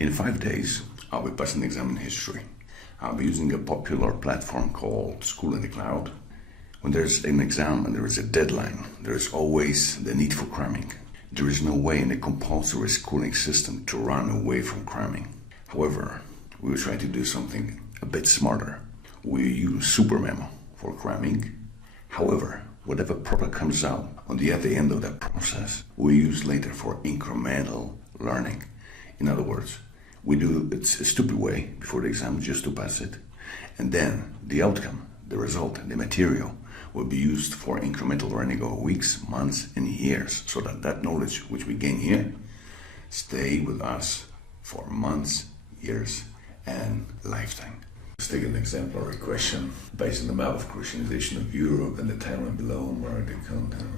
In 5 days, I'll be passing the exam in history. I'll be using a popular platform called School in the Cloud. When there's an exam and there is a deadline, there is always the need for cramming. There is no way in a compulsory schooling system to run away from cramming. However, we will try to do something a bit smarter. We use SuperMemo for cramming. However, whatever product comes out at the end of that process, we use later for incremental learning. In other words, we do it a stupid way before the exam just to pass it, and then the outcome, the result, the material will be used for incremental learning over weeks, months, and years, so that knowledge which we gain here stay with us for months, years, and lifetime. Let's take an exemplary question based on the map of Christianization of Europe and the timeline below. Where the content?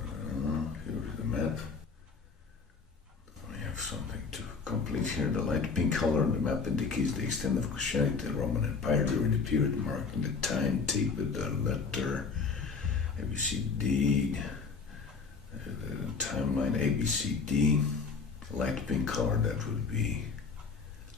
Here's the map. We have something to complete here. The light pink color on the map indicates the extent of Christianity in the Roman Empire during the period marked in the time tape with the letter ABCD. The timeline ABCD. Light pink color, that would be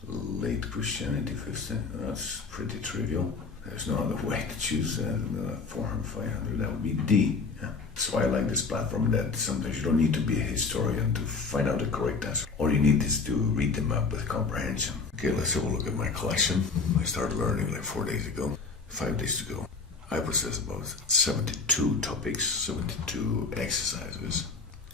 late Christianity, 15th. That's pretty trivial. There's no other way to choose 400, 500. That would be D. Yeah. That's why I like this platform, that sometimes you don't need to be a historian to find out the correct answer. All you need is to read them up with comprehension. Okay, let's have a look at my collection. I started learning like 4 days ago, 5 days to go. I possess about 72 topics, 72 exercises,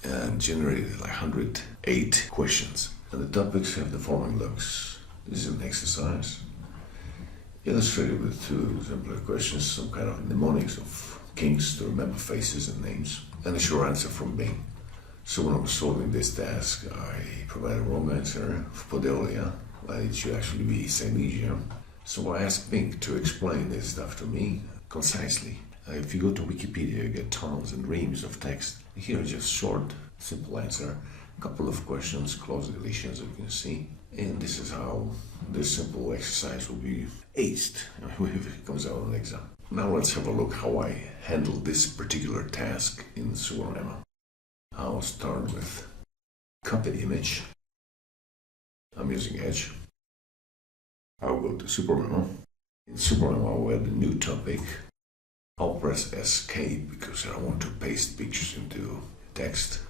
and generated like 108 questions. And the topics have the following looks. This is an exercise illustrated with 2 exemplary questions, some kind of mnemonics of kings to remember faces and names, and a short answer from Bing. So when I was solving this task, I provided a wrong answer for Podelia, but it should actually be Silesia. So I asked Bing to explain this stuff to me concisely. If you go to Wikipedia, you get tons and reams of text. Here is just short, simple answer. A couple of questions, close deletions, as you can see. And this is how this simple exercise will be aced if it comes out on the exam. Now let's have a look how I handle this particular task in SuperMemo. I'll start with copy the image. I'm using Edge. I'll go to SuperMemo. In SuperMemo, I'll add a new topic. I'll press Escape because I want to paste pictures into text.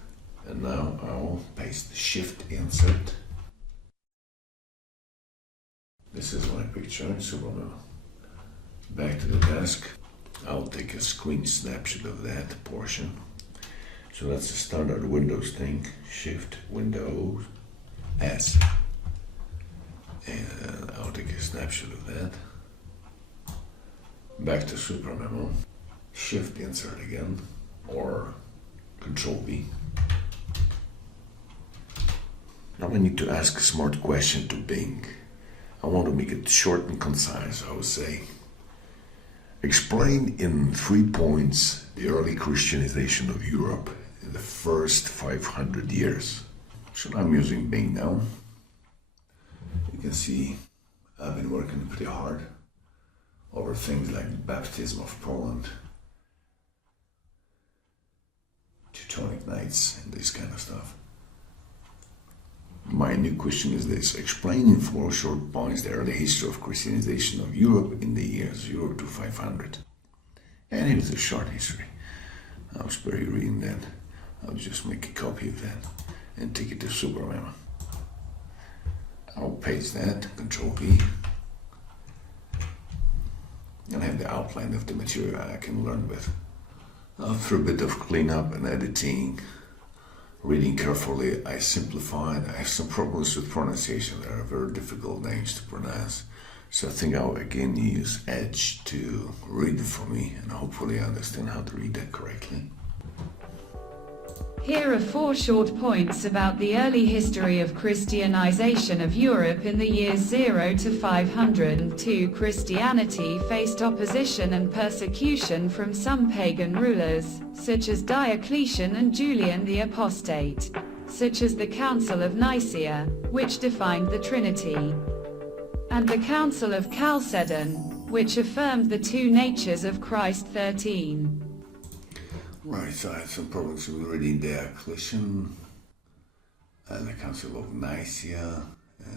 And now I'll paste Shift Insert. This is my picture in SuperMemo. Back to the task. I'll take a screen snapshot of that portion. So that's the standard Windows thing. Shift Windows S. And I'll take a snapshot of that. Back to SuperMemo. Shift Insert again, or Control V. Now I need to ask a smart question to Bing. I want to make it short and concise. I would say, explain in 3 points the early Christianization of Europe in the first 500 years. So I'm using Bing now. You can see I've been working pretty hard over things like baptism of Poland, Teutonic Knights, and this kind of stuff. My new question is this: explain in 4 short points the early history of Christianization of Europe in the years 0 to 500. And here's a short history. I'll spare you reading that. I'll just make a copy of that and take it to SuperMemo. I'll paste that, Control V, and have the outline of the material I can learn with. After a bit of cleanup and editing, reading carefully, I simplified. I have some problems with pronunciation. There are very difficult names to pronounce. So I think I'll again use Edge to read it for me, and hopefully I understand how to read that correctly. Here are 4 short points about the early history of Christianization of Europe in the years 0 to 502. Christianity faced opposition and persecution from some pagan rulers, such as Diocletian and Julian the Apostate, such as the Council of Nicaea, which defined the Trinity, and the Council of Chalcedon, which affirmed the 2 natures of Christ. 13. Right, so I had some problems with reading Diocletian and the Council of Nicaea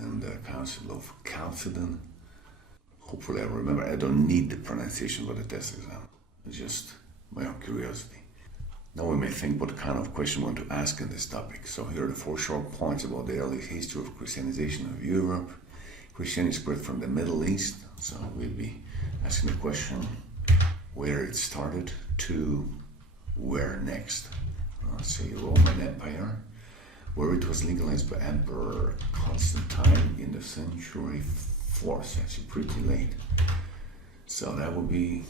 and the Council of Chalcedon. Hopefully I remember. I don't need the pronunciation for the test exam. It's just my own curiosity. Now we may think what kind of question we want to ask in this topic. So here are the 4 short points about the early history of Christianization of Europe. Christianity spread from the Middle East. So we'll be asking the question where it started to where next. Let's say Roman Empire, where it was legalized by Emperor Constantine in the century 4th century, pretty late. So that would be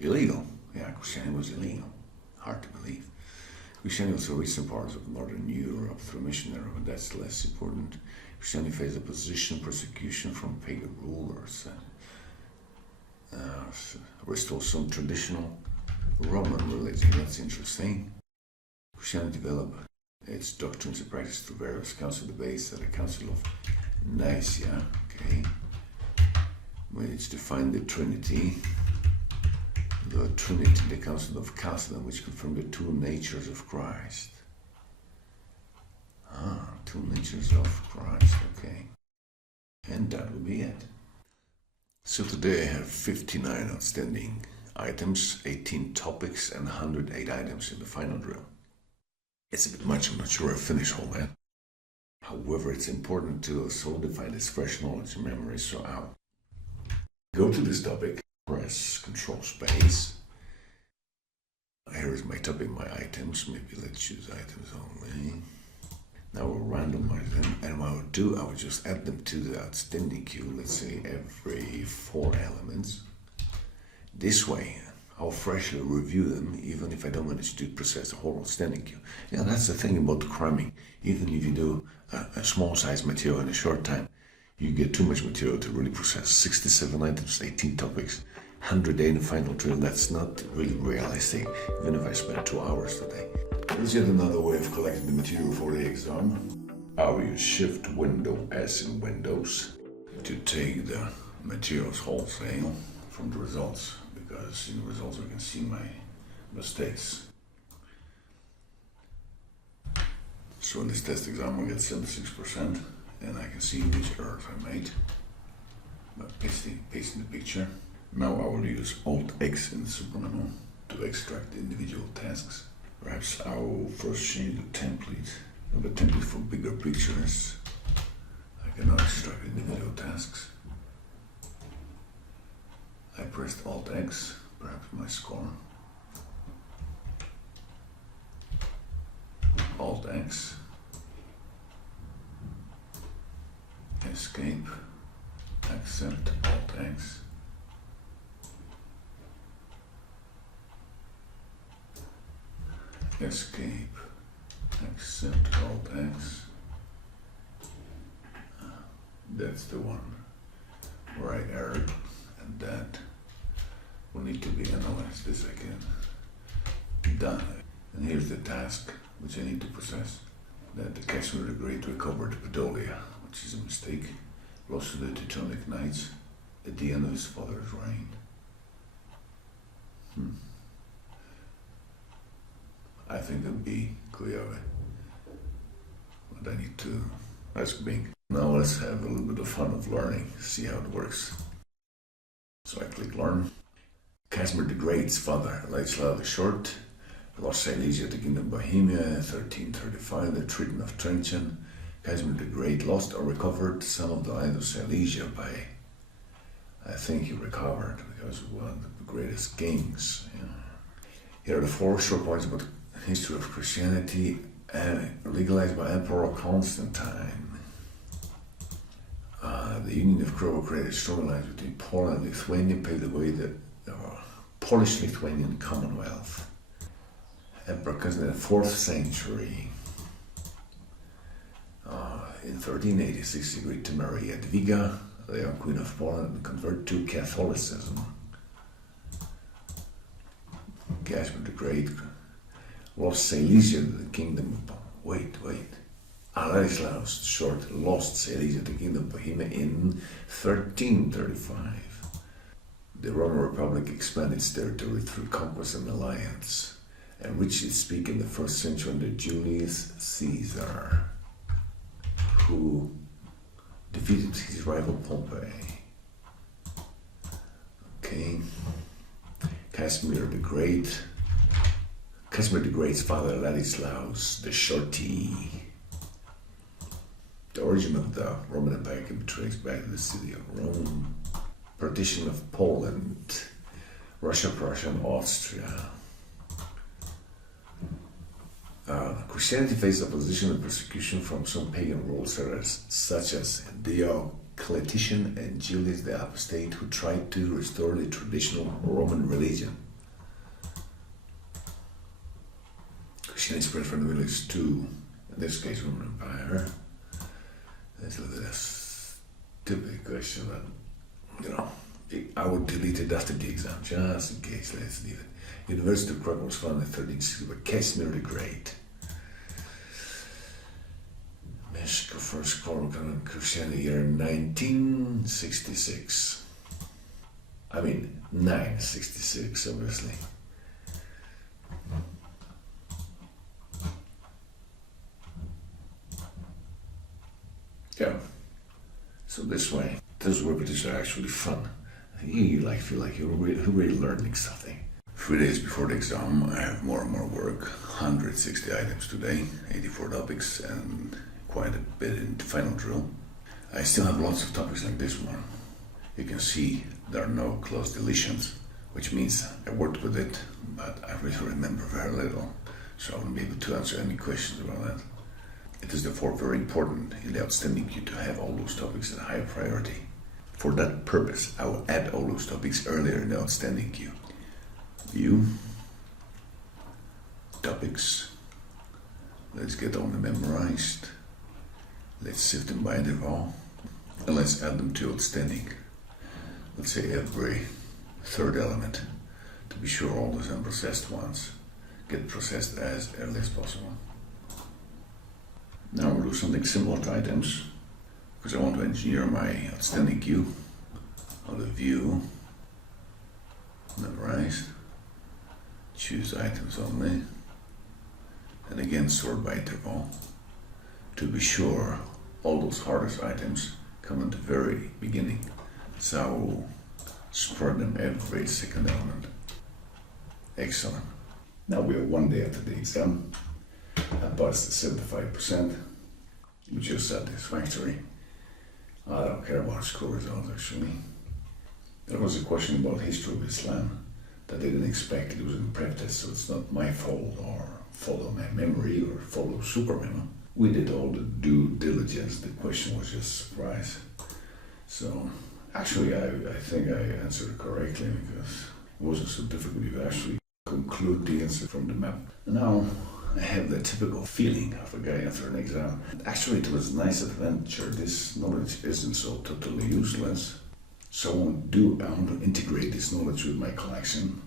illegal. Yeah, Christianity was illegal. Hard to believe. Christianity also reached some parts of northern Europe through missionary, but that's less important. Christianity faced opposition, persecution from pagan rulers, restored some traditional Roman religion. That's interesting. Christianity developed its doctrines and practices through various council debates at the Council of Nicaea, which defined the Trinity. The Trinity, the Council of Chalcedon, which confirmed the 2 natures of Christ. 2 natures of Christ, okay. And that will be it. So today I have 59 outstanding items, 18 topics, and 108 items in the final drill. It's a bit much, I'm not sure I finish all that. However, it's important to solidify this fresh knowledge and memory, so I'll go to this topic, press Control Space. Here is my topic, my items. Maybe let's choose items only. Now we'll randomize them, and what I would do, I would just add them to the outstanding queue, let's say every 4 elements. This way, I'll freshly review them, even if I don't manage to process the whole outstanding queue. Yeah, that's the thing about cramming. Even if you do a small size material in a short time, you get too much material to really process. 67 items, 18 topics, 100 in the final drill. That's not really realistic, even if I spend 2 hours today. Here's yet another way of collecting the material for the exam. I'll use Shift Window S in Windows to take the materials wholesale from the results, because in the results I can see my mistakes. So in this test exam I get 76%, and I can see which errors I made by pasting the picture. Now I will use Alt-X in the SuperMemo to extract the individual tasks. Perhaps I will first change the template. The template for bigger pictures. I can now extract individual tasks. I pressed Alt-X, perhaps my score. Alt-X. Escape. Accept. Alt-X. Escape. Accept. Alt-X. That's the one where I erred, and that will need to be analyzed the second. Done. And here's the task which I need to process. That the Chmurze the Great recovered Podolia, which is a mistake, lost to the Teutonic Knights at the end of his father's reign. I think it'll be clear, but I need to ask Bing. Now let's have a little bit of fun of learning, see how it works. So I click Learn. Cmurze the Great's father, Ladislav the Short, lost Silesia to Kingdom Bohemia in 1335, the Treaty of Trenčín. Cmurze the Great lost or recovered some of the land of Silesia by, I think he recovered, because he was one of the greatest kings. Here are the 4 short points about the history of Christianity, legalized by Emperor Constantine. The Union of Krova created strong lines between Poland and Lithuania, paved the way to the Polish-Lithuanian Commonwealth. Emperor Constantine in the 4th century. In 1386 he agreed to marry Jadwiga, the young Queen of Poland, and convert to Catholicism. Cmurze the Great lost Silesia to the Kingdom of... Wait. Ladislav Short lost Silesia to the Kingdom of Bohemia in 1335. The Roman Republic expanded its territory through conquest and alliance, and reached its peak in the 1st century under Julius Caesar, who defeated his rival Pompey. Okay. Casimir the Great's father Ladislaus the Shorty. The origin of the Roman Empire can be traced back to the city of Rome. Partition of Poland, Russia, Prussia, and Austria. Christianity faced opposition and persecution from some pagan rulers such as Diocletian and Julius the Apostate, who tried to restore the traditional Roman religion. Christianity spread from the Middle East to, in this case, Roman Empire. Let's look at this stupid question that, I would delete it after the exam, just in case. Let's leave it. University of Cramming was founded in 1360 by Casimir the Great. Mexico first Szkola Christianity year 1966. 966, obviously. Yeah. So this way, those repetitions are actually fun. You feel like you're really learning something. 3 days before the exam, I have more and more work. 160 items today, 84 topics, and quite a bit in the final drill. I still have lots of topics like this one. You can see there are no close deletions, which means I worked with it, but I really remember very little, so I won't be able to answer any questions about that. It is therefore very important in the outstanding queue to have all those topics at a higher priority. For that purpose, I will add all those topics earlier in the outstanding queue. View, topics, let's get all them memorized, let's sift them by interval, and let's add them to outstanding. Let's say every third element, to be sure all those unprocessed ones get processed as early as possible. Now we'll do something similar to items, because I want to engineer my outstanding queue on the view, memorized, choose items only, and again sort by interval. To be sure, all those hardest items come at the very beginning, so I will spread them every second element. Excellent. Now we are 1 day after the exam. I passed 75%, which is satisfactory. I don't care about school results actually. There was a question about history of Islam that I didn't expect. It was in practice, so it's not my fault or follow my memory or follow SuperMemo. We did all the due diligence. The question was just a surprise. So actually I think I answered it correctly because it wasn't so difficult. You could actually conclude the answer from the map. Now I have the typical feeling of a guy after an exam. Actually, it was a nice adventure. This knowledge isn't so totally useless. So I want to integrate this knowledge with my collection.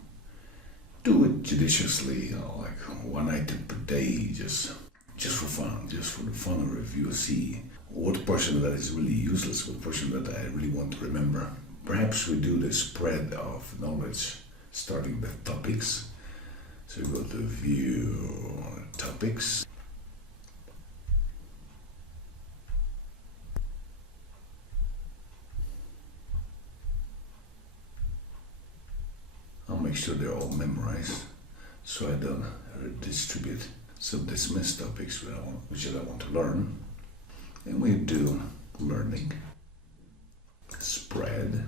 Do it judiciously, like 1 item per day, just for fun, just for the fun of review. See what portion of that is really useless, what portion that I really want to remember. Perhaps we do the spread of knowledge, starting with topics. So we go to view topics. I'll make sure they're all memorized so I don't redistribute some dismissed topics which I want to learn. And we do learning, spread,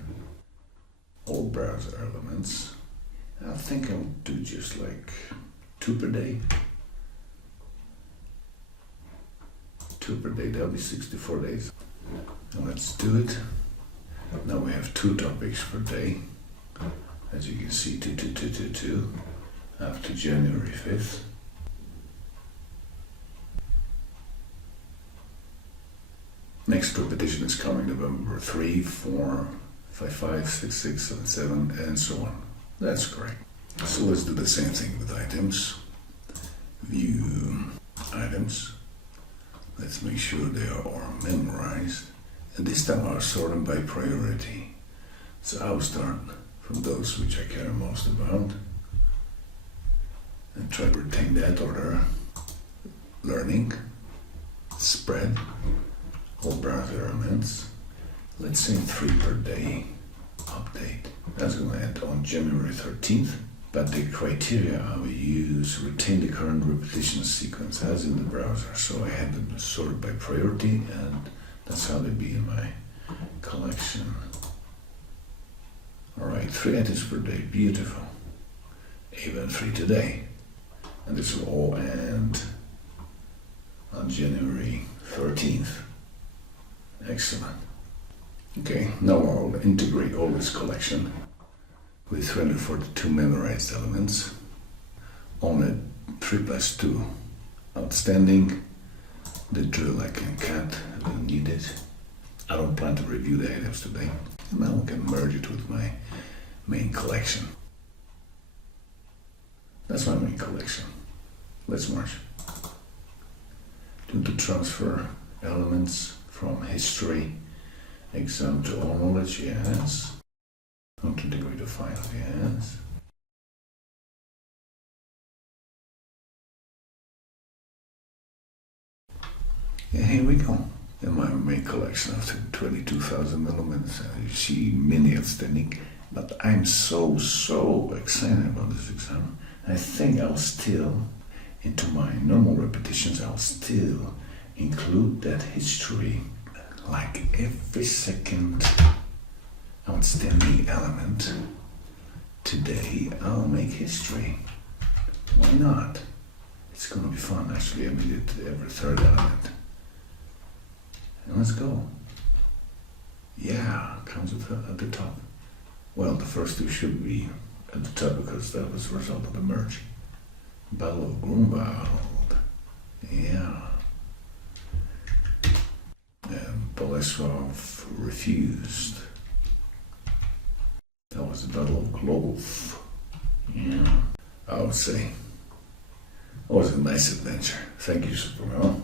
all browser elements. I think I'll do just like 2 per day. 2 per day, that'll be 64 days. Now let's do it. Now we have 2 topics per day. As you can see, 2, 2, 2, 2, 2, up to January 5th. Next repetition is coming November 3, 4, 5, 5, 6, 6, 7, 7, and so on. That's correct. So let's do the same thing with items. View items. Let's make sure they are all memorized. And this time I'll sort them by priority. So I'll start from those which I care most about and try to retain that order. Learning, spread, all browser elements, let's say 3 per day update. That's going to end on January 13th. But the criteria I will use retain the current repetition sequence as in the browser. So I have them sorted by priority, and that's how they be in my collection. Alright, 3 items per day, beautiful. Even 3 today. And this will all end on January 13th. Excellent. Okay, now I'll integrate all this collection with 342 memorized elements on a 3+2. Outstanding. The drill I can cut, I don't need it. I don't plan to review the items today. And now I can merge it with my main collection. That's my main collection. Let's merge. To transfer elements from history, exam to all knowledge, yes. Not to integrate the file, yes. And here we go. In my main collection of 22,000 elements, you see many outstanding, but I'm so excited about this exam. I think I'll still, into my normal repetitions, I'll still include that history, like every second outstanding element. Today I'll make history. Why not? It's gonna be fun. Actually, I made it every third element. And let's go. Yeah, comes at the top. Well, the first 2 should be at the top because that was the result of the merge. Battle of Grunwald. Yeah. And Bolesław refused. That was the Battle of Glogów. Yeah. I would say it was a nice adventure. Thank you, SuperMemo.